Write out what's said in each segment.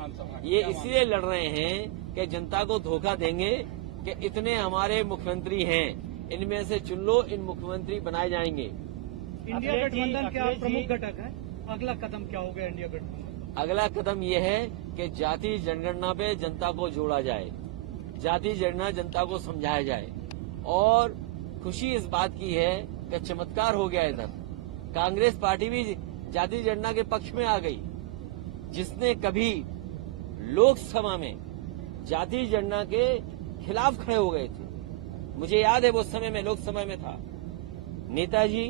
विधानसभा? ये इसलिए लड़ रहे हैं कि जनता को धोखा देंगे कि इतने हमारे मुख्यमंत्री हैं, इनमें से चुन लो, इन मुख्यमंत्री बनाए जाएंगे। इंडिया गठबंधन क्या प्रमुख घटक है? अगला कदम क्या होगा इंडिया गठबंधन? अगला कदम यह है कि जाति जनगणना पे जनता को जोड़ा जाए, जाति जनगणना जनता को समझाया जाए। और खुशी इस बात की है कि चमत्कार हो गया इधर, कांग्रेस पार्टी भी जाति जनगणना के पक्ष में आ गई। जिसने कभी लोकसभा में जाति जनगणना के खिलाफ खड़े हो गए थे, मुझे याद है वो समय में लोकसभा में था नेताजी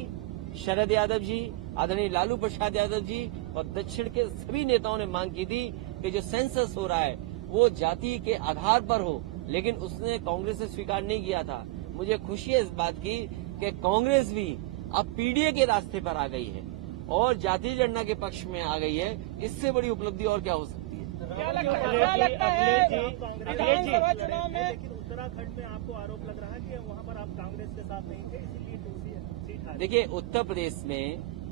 शरद यादव जी, आदरणीय लालू प्रसाद यादव जी और दक्षिण के सभी नेताओं ने मांग की थी कि जो सेंसस हो रहा है वो जाति के आधार पर हो, लेकिन उसने कांग्रेस ने स्वीकार नहीं किया था। मुझे खुशी है इस बात की कि कांग्रेस भी अब पीडीए के रास्ते पर आ गई है और जाति जनगणना के पक्ष में आ गई है। इससे बड़ी उपलब्धि और क्या हो सकती है? क्या लगता है विधानसभा चुनाव में? लेकिन उत्तराखंड में आपको आरोप लग रहा है कि वहाँ पर आप कांग्रेस के साथ नहीं थे, इसीलिए सीट हारी। देखिए, उत्तर प्रदेश में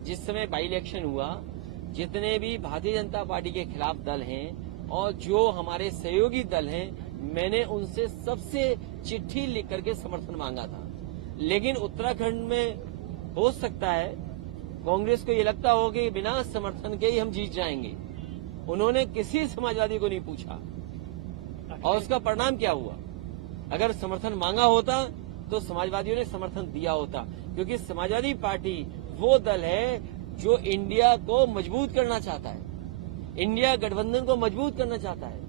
जिस समय बाई इलेक्शन हुआ, जितने भी भारतीय जनता पार्टी के खिलाफ दल हैं और जो हमारे सहयोगी दल हैं, मैंने उनसे सबसे चिट्ठी लिख करके समर्थन मांगा था। लेकिन उत्तराखंड में हो सकता है कांग्रेस को ये लगता हो कि बिना समर्थन के ही हम जीत जाएंगे। उन्होंने किसी समाजवादी को नहीं पूछा और उसका परिणाम क्या हुआ? अगर समर्थन मांगा होता तो समाजवादियों ने समर्थन दिया होता, क्योंकि समाजवादी पार्टी वो दल है जो इंडिया को मजबूत करना चाहता है, इंडिया गठबंधन को मजबूत करना चाहता है।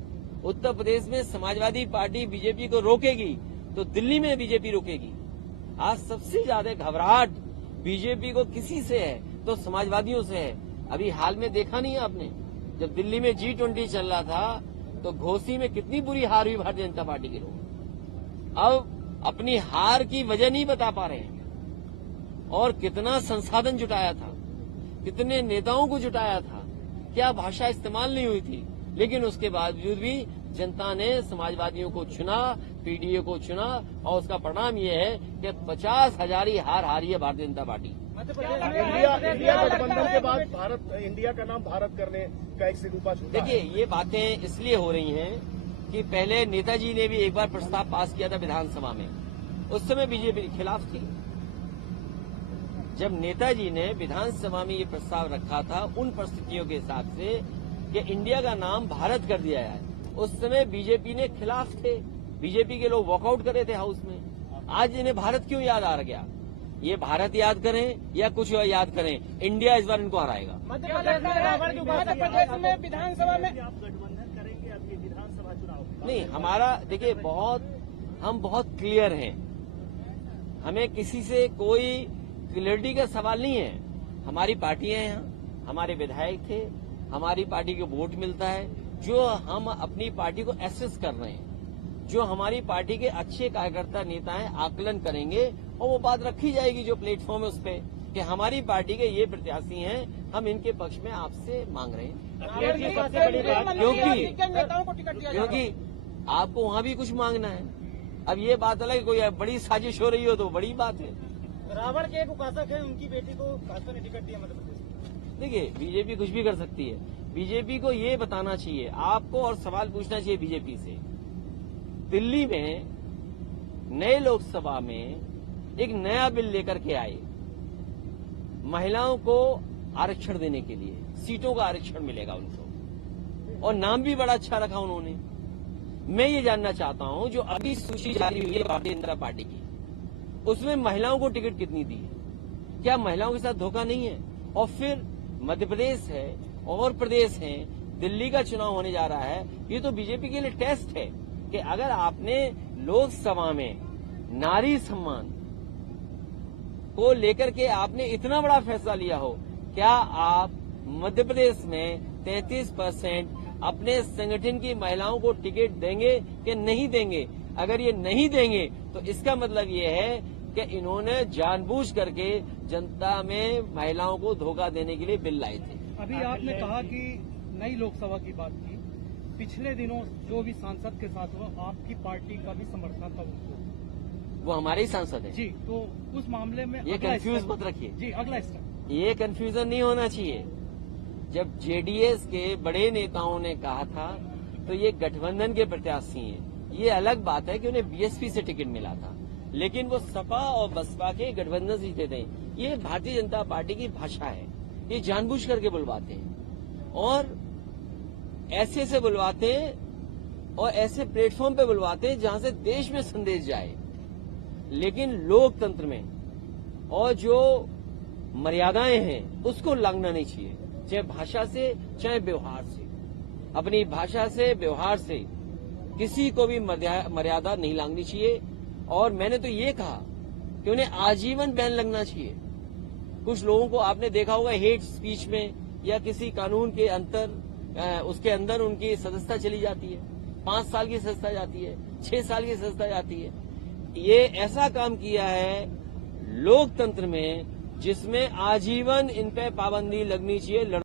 उत्तर प्रदेश में समाजवादी पार्टी बीजेपी को रोकेगी तो दिल्ली में बीजेपी रोकेगी। आज सबसे ज्यादा घबराहट बीजेपी को किसी से है तो समाजवादियों से है। अभी हाल में देखा नहीं है आपने, जब दिल्ली में G20 चल रहा था तो घोसी में कितनी बुरी हार हुई भारतीय जनता पार्टी के लोग। अब अपनी हार की वजह नहीं बता पा रहे हैं और कितना संसाधन जुटाया था, कितने नेताओं को जुटाया था, क्या भाषा इस्तेमाल नहीं हुई थी, लेकिन उसके बावजूद भी जनता ने समाजवादियों को चुना, पीडीए को चुना और उसका परिणाम ये है कि 50,000 हार हारी है भारतीय जनता पार्टी। इंडिया गठबंधन के बाद भारत, इंडिया का नाम भारत करने का एक सिलूपा छूटा। देखिए, ये बातें इसलिए हो रही हैं कि पहले नेताजी ने भी एक बार प्रस्ताव पास किया था विधानसभा में, उस समय बीजेपी के खिलाफ थी। जब नेताजी ने विधानसभा में ये प्रस्ताव रखा था उन परिस्थितियों के हिसाब से कि इंडिया का नाम भारत कर दिया है, उस समय बीजेपी ने खिलाफ थे, बीजेपी के लोग वॉकआउट कर रहे थे हाउस में। आज इन्हें भारत क्यों याद आ गया? ये भारत याद करें या कुछ याद करें, इंडिया इस बार इनको हराएगा। मध्य प्रदेश में विधानसभा में आप गठबंधन करेंगे अब ये विधानसभा चुनाव? नहीं, हमारा देखिए हम बहुत क्लियर हैं, हमें किसी से कोई क्लियरिटी का सवाल नहीं है। हमारी पार्टियां हैं यहाँ, हमारे विधायक थे, हमारी पार्टी को वोट मिलता है, जो हम अपनी पार्टी को एसेस कर रहे हैं, जो हमारी पार्टी के अच्छे कार्यकर्ता नेता हैं आकलन करेंगे और वो बात रखी जाएगी जो प्लेटफॉर्म है उस पर कि हमारी पार्टी के ये प्रत्याशी हैं, हम इनके पक्ष में आपसे मांग रहे हैं। क्योंकि आपको वहाँ भी कुछ मांगना है। अब ये बात अलग, कोई बड़ी साजिश हो रही हो तो बड़ी बात है। रावण के एक उपासक है, उनकी बेटी को भाजपा ने टिकट दिया मध्य प्रदेश। देखिए, बीजेपी कुछ भी कर सकती है। बीजेपी को ये बताना चाहिए आपको और सवाल पूछना चाहिए बीजेपी से, दिल्ली में नए लोकसभा में एक नया बिल लेकर के आए महिलाओं को आरक्षण देने के लिए, सीटों का आरक्षण मिलेगा उनको और नाम भी बड़ा अच्छा रखा उन्होंने। मैं ये जानना चाहता हूं जो अभी सूची जारी हुई है भारतीय जनता पार्टी की, उसमें महिलाओं को टिकट कितनी दी है? क्या महिलाओं के साथ धोखा नहीं है? और फिर मध्य प्रदेश है और प्रदेश है, दिल्ली का चुनाव होने जा रहा है, ये तो बीजेपी के लिए टेस्ट है कि अगर आपने लोकसभा में नारी सम्मान को लेकर के आपने इतना बड़ा फैसला लिया हो, क्या आप मध्य प्रदेश में 33% अपने संगठन की महिलाओं को टिकट देंगे कि नहीं देंगे? अगर ये नहीं देंगे तो इसका मतलब ये है कि इन्होंने जानबूझ करके जनता में महिलाओं को धोखा देने के लिए बिल लाए थे। अभी आपने कहा कि नई लोकसभा की बात की, पिछले दिनों जो भी सांसद के साथ हुआ आपकी पार्टी का भी समर्थन था उनको, वो हमारे ही सांसद है जी, तो उस मामले में ये कंफ्यूज मत रखिए जी। अगला स्टेप, ये कंफ्यूजन नहीं होना चाहिए। जब जेडीएस के बड़े नेताओं ने कहा था तो ये गठबंधन के प्रत्याशी हैं। ये अलग बात है कि उन्हें बीएसपी से टिकट मिला था, लेकिन वो सपा और बसपा के गठबंधन से जीते थे। ये भारतीय जनता पार्टी की भाषा है, ये जानबूझ करके बुलवाते हैं और ऐसे से बुलवाते हैं और ऐसे प्लेटफॉर्म पे बुलवाते हैं जहां से देश में संदेश जाए। लेकिन लोकतंत्र में और जो मर्यादाएं हैं उसको लांघना नहीं चाहिए, चाहे भाषा से चाहे व्यवहार से। अपनी भाषा से व्यवहार से किसी को भी मर्यादा नहीं लांघनी चाहिए। और मैंने तो ये कहा कि उन्हें आजीवन बैन लगना चाहिए। कुछ लोगों को आपने देखा होगा हेट स्पीच में या किसी कानून के उसके अंदर उनकी सदस्यता चली जाती है, 5 साल की सदस्यता जाती है, 6 साल की सदस्यता जाती है। ये ऐसा काम किया है लोकतंत्र में जिसमें आजीवन इन पे पाबंदी लगनी चाहिए।